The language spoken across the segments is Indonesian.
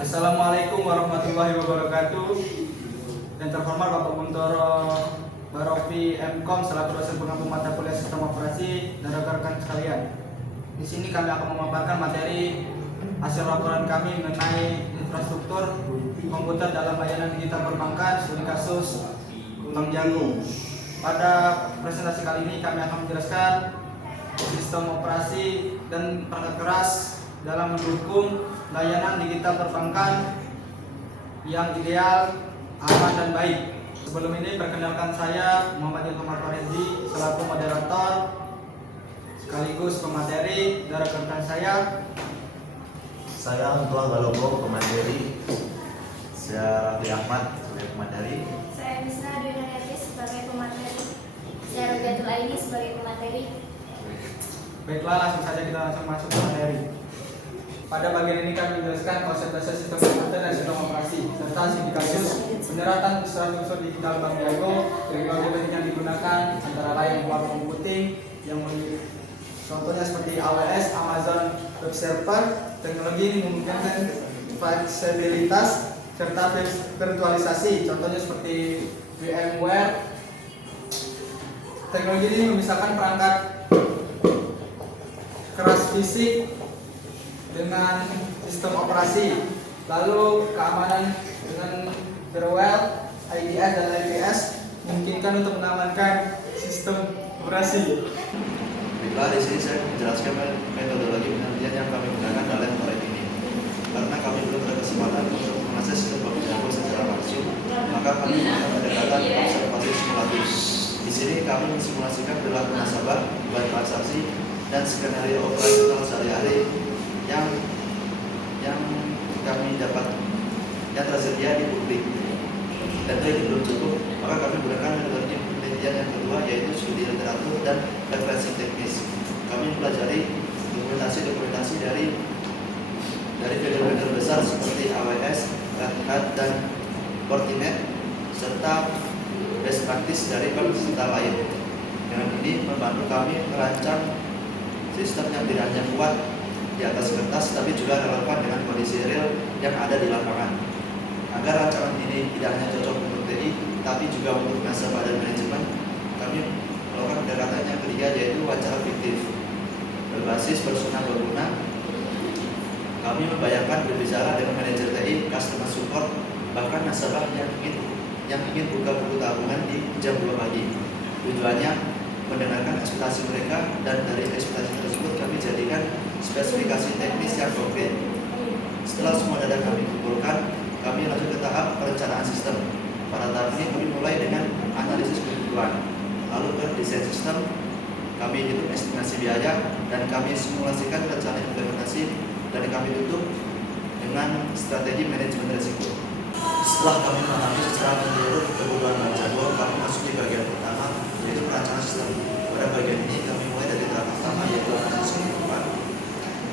Assalamualaikum warahmatullahi wabarakatuh. Yang terhormat Bapak Guntoro Barofi MKOM selaku dosen pengampu mata kuliah sistem operasi dan rekan-rekan sekalian. Di sini kami akan memaparkan materi hasil laporan kami mengenai infrastruktur komputer dalam layanan digital perbankan studi kasus Bank Jago. Pada presentasi kali ini kami akan menjelaskan sistem operasi dan perangkat keras dalam mendukung layanan digital perbankan yang ideal, aman dan baik. Sebelum ini perkenalkan saya Muhammad Ilham Al-Farezi selaku moderator sekaligus pemateri dan rekan saya. Saya Tuan Balogo pemateri. Saya Raffi Ahmad sebagai pemateri. Saya Misna Dwi Nuryatis sebagai pemateri. Saya Robiatul Aini sebagai pemateri. Baiklah, langsung saja kita masuk ke materi. Pada bagian ini kami menjelaskan konsep dasar sistem komputer dan sistem operasi serta studi kasus penyeratan infrastruktur digital Bank Jago. Teknologi penting yang digunakan antara lain cloud computing yang contohnya seperti AWS, Amazon Web Server. Teknologi ini memungkinkan fleksibilitas serta virtualisasi, contohnya seperti VMware. Teknologi ini memisahkan perangkat keras fisik dengan sistem operasi, lalu keamanan dengan firewall, IDS dan IPS memungkinkan untuk mengamankan sistem operasi. Baiklah, di sini saya menjelaskan metodologi penelitian yang kami gunakan dalam proyek ini. Karena kami belum ada kesempatan untuk mengakses sistem Bank Jago secara langsung, maka kami menggunakan pendekatan observasi simulatif. Di sini kami mensimulasikan perilaku nasabah, beban transaksi, dan skenario operasional sehari-hari yang kami dapat yang tersedia di publik. Tentu ini belum cukup, maka kami gunakan metodologi penelitian yang kedua, yaitu studi literatur dan referensi teknis. Kami pelajari dokumentasi dari vendor-vendor besar seperti AWS, Red Hat, dan Fortinet, serta best practice dari peserta lain. Dengan ini membantu kami merancang sistem yang tidak hanya kuat di atas kertas, tapi juga relevan dengan kondisi real yang ada di lapangan. Agar rancangan ini tidak hanya cocok untuk TI, tapi juga untuk nasabah dan manajemen, kami melakukan pendekatan yang ketiga, yaitu wawancara fiktif. Berbasis persona berguna, kami membayangkan berbicara dengan manajer TI, customer support, bahkan nasabah yang ingin buka buku tabungan di jam 2 pagi. Tujuannya mendengarkan ekspektasi mereka, dan dari ekspektasi tersebut kami jadikan spesifikasi teknis yang konkret. Setelah semua data kami kumpulkan, kami lanjut ke tahap perencanaan sistem. Pada tahap ini kami mulai dengan analisis kebutuhan, lalu ke desain sistem, kami hitung estimasi biaya, dan kami simulasikan rencana implementasi, dan kami tutup dengan strategi manajemen risiko. Setelah kami memahami secara menyeluruh kebutuhan Bank Jago, kami masuk di bagian pertama, yaitu perancangan sistem. Pada bagian ini kami mulai dari tahap pertama, yaitu analisis kebutuhan,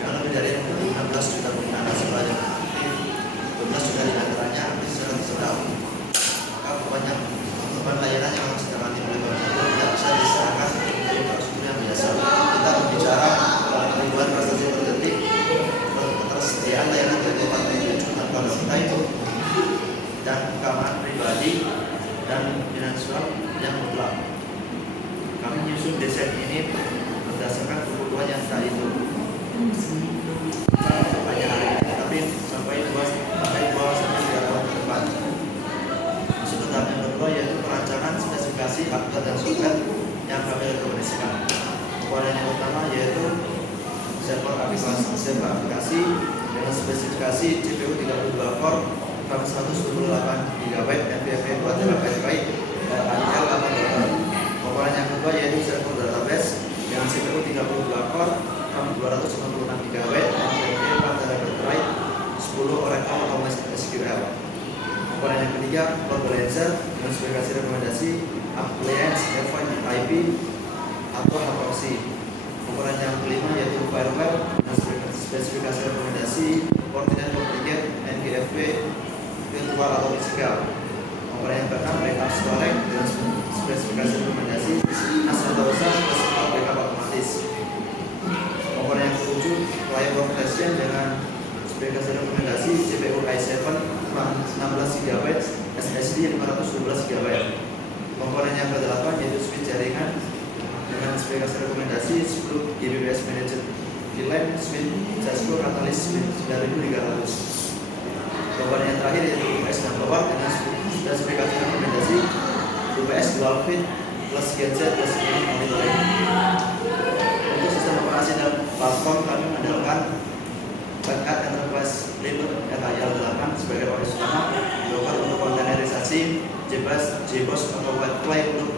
yang lebih dari 16 juta pengguna nasabah yang aktif, 12 juta diantaranya aktif secara tersedap. Maka beban layanan yang harus ditangani oleh Bank Jago tidak bisa diserahkan ke infrastruktur yang biasa. Kita berbicara ribuan transaksi per detik, ketersediaan layanan dari 47 tanpa downtime, dan keamanan pribadi dan finansial yang mutlak. Kami menyusun desain ini berdasarkan kebutuhan yang tak itu banyak hari ini, tapi sampai 2 sampai 3 tahun ke depan. Masuk ke tahap yang kedua, yaitu perancangan spesifikasi hardware dan software yang kami rekomendasikan. Komponen yang utama yaitu server aplikasi dengan spesifikasi CPU 32 core, RAM 128 GB, NVMe 2 TB, dan ADL 8 GB. Komponen yang kedua yaitu server database dengan CPU 32 core, RAM 256 GB, NVMe 4 TB, 10 Oracle Automated SQL. Komponen yang ketiga, load balancer dengan spesifikasi rekomendasi appliance FTP atau proxy. Komponen yang kelima yaitu firewall dengan spesifikasi rekomendasi Fortinet FortiGate, NGFW, virtual atau physical. Komponen yang keenam, backup storage dengan spesifikasi rekomendasi Astra backup otomatis. Komponen yang ketujuh, client workstation dengan spesifikasi rekomendasi CPU i7 9.300. Komponen yang terakhir yaitu UPS dan bawah dengan spesifikasi rekomendasi UPS dual fit plus genset plus unit monitoring. Untuk sistem operasi dan platform kami mengandalkan Red Hat Enterprise Linux RHEL 8 sebagai OS utama, Docker untuk kontainerisasi, JBoss atau Whitefly untuk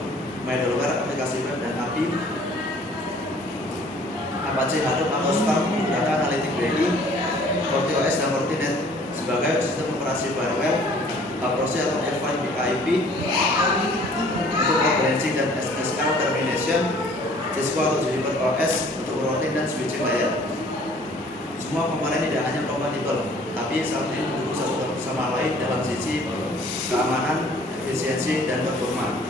middleware aplikasi web dan API, Apache Hadoop atau Spark data analitik BI, FortiOS dan Fortinet sebagai sistem operasi firewall, Apache atau FTP untuk load balancing dan SSL termination, Cisco atau Juniper OS untuk routing dan switching layer. Semua komponen tidak hanya kompatibel, tapi saat ini mendukung satu sama lain dalam sisi keamanan, efisiensi, dan performa.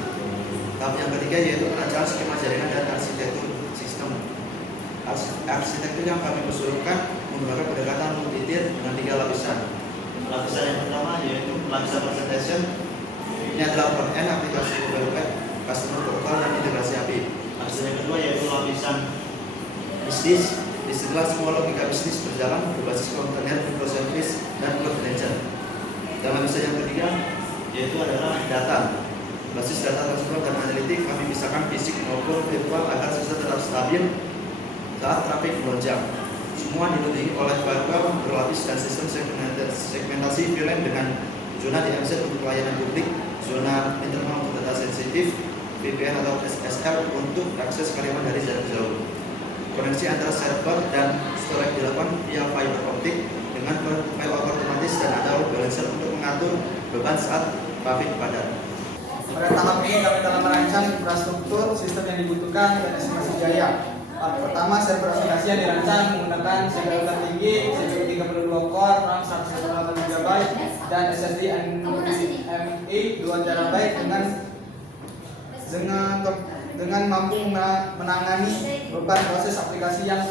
Tahap yang ketiga yaitu perancangan skema jaringan dan arsitektur sistem. Arsitektur yang kami usulkan menggunakan pendekatan multi-tier dengan 3 lapisan. Lapisan yang pertama yaitu lapisan presentation. Ini adalah front-end aplikasi mobile web, customer portal, dan integrasi API. Lapisan yang kedua yaitu lapisan bisnis. Disitulah semua logika bisnis berjalan berbasis kontainer, microservice, dan load balancer. Dalam lapisan yang ketiga yaitu adalah data. Basis data transfer dan analitik kami pisahkan fisik maupun virtual agar sistem tetap stabil saat trafik melonjak. Semua dilindungi oleh firewall berlapis dan sistem segmentasi VLAN dengan zona DMZ untuk pelayanan publik, zona internal untuk data sensitif, VPN atau SSL untuk akses karyawan dari jarak jauh. Koneksi antara server dan storage dilakukan via fiber optik dengan failover otomatis dan ada load balancer untuk mengatur beban saat trafik padat. Pada tahap ini kami telah merancang infrastruktur sistem yang dibutuhkan dan estimasi biaya. Pertama, server aplikasi yang dirancang menggunakan CPU tertinggi, CPU 32 core, RAM 128 GB, dan SSD NVMe 2 TB dengan mampu menangani beban proses aplikasi yang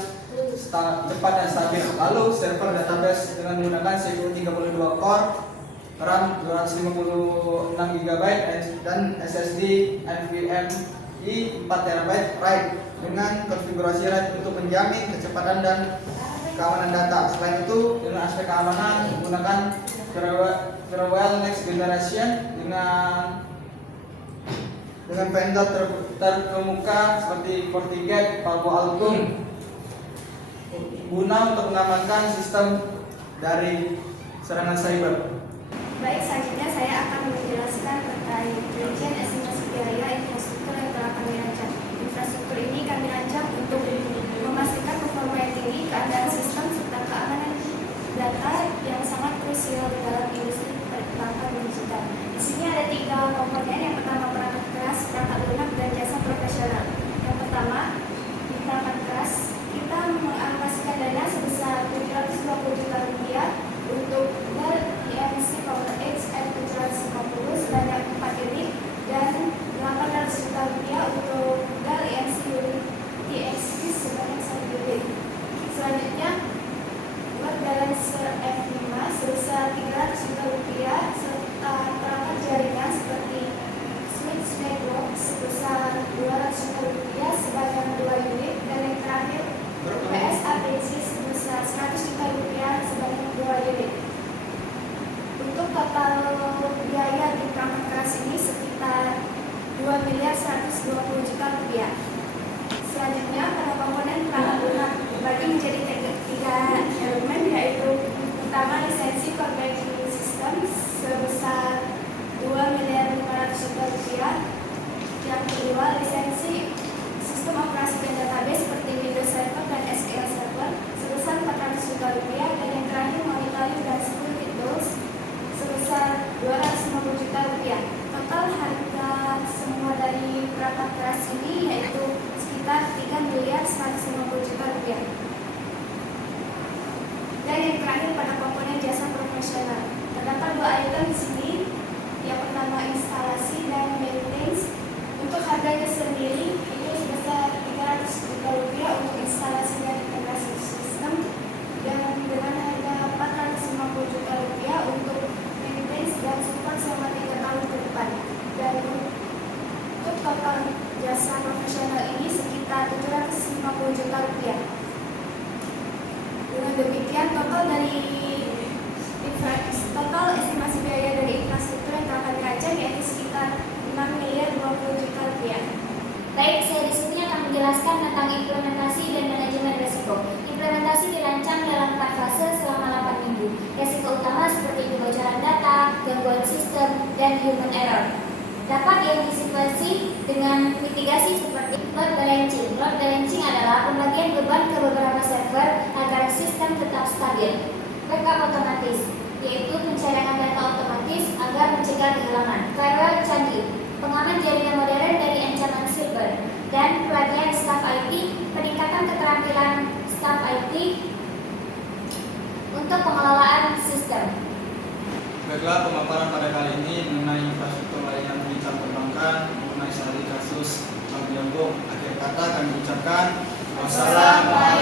cepat dan stabil. Lalu server database dengan menggunakan CPU 32 core, RAM 256 GB dan SSD NVMe 4 TB RAID dengan konfigurasi RAID untuk menjamin kecepatan dan keamanan data. Selain itu, dengan aspek keamanan menggunakan firewall next generation dengan vendor terkemuka seperti FortiGate, Palo Alto guna untuk mengamankan sistem dari serangan cyber. Baik, selanjutnya saya akan menjelaskan terkait rincian estimasi biaya infrastruktur yang telah kami rancang. Infrastruktur ini kami rancang untuk memastikan performa yang tinggi, keadaan sistem, serta keamanan data yang sangat krusial di dalam industri perbankan digital. Di sini ada 3 komponen. Yang pertama perangkat keras, perangkat lunak, dan jasa profesional. Yang pertama, di perangkat keras, kita mengalokasikan dana sebesar Rp720 juta untuk Dell EMC PowerEdge R750 sebanyak 4 unit dan Rp800 juta untuk Dell EMC TXT sebanyak 1 unit. Selanjutnya, buat balancer F5 sebesar Rp300 juta serta perangkat jaringan seperti switch network sebesar Rp200 juta sebanyak 2 unit, dan yang terakhir UPS APC sebesar Rp100 juta sebanyak 2 unit. Untuk total biaya di perangkat keras ini sekitar Rp2.120 juta. Selanjutnya, pada komponen perangkat lunak dibagi menjadi 3 elemen, yaitu pertama lisensi core banking system sebesar Rp2.500 juta. Yang kedua, lisensi sistem operasi dan database seperti Windows Server dan SQL Server sebesar Rp400 juta, dan yang terakhir monitoring dan security tools sebesar Rp250 juta. Total harga semua dari perangkat keras ini yaitu sekitar Rp3.150 juta. Dan yang terakhir pada komponen jasa profesional, terdapat 2 item di sini. Yang pertama instalasi dan maintenance. Untuk harganya sendiri itu sebesar Rp300 juta untuk instalasi dan integrasi sistem, dan dengan harga Rp450 juta untuk maintenance dan support selama 3 tahun ke depan. Dan untuk total jasa profesional ini sekitar Rp750 juta. Dengan demikian, total dari implementasi dan manajemen risiko. Implementasi dirancang dalam 4 fase selama 8 minggu. Risiko utama seperti kebocoran data, gangguan sistem, dan human error dapat diantisipasi dengan mitigasi seperti load balancing. Load balancing adalah pembagian beban ke beberapa server agar sistem tetap stabil. Backup otomatis, yaitu pencadangan data otomatis agar mencegah kehilangan. Firewall canggih, pengaman jaringan modern dari ancaman cyber. Dan pelatihan staf IT, peningkatan keterampilan staf IT untuk pengelolaan sistem. Baiklah, pemaparan pada kali ini mengenai infrastruktur layanan digital perbankan mengenai studi kasus Bank Jago. Akhir kata kami ucapkan wassalamualaikum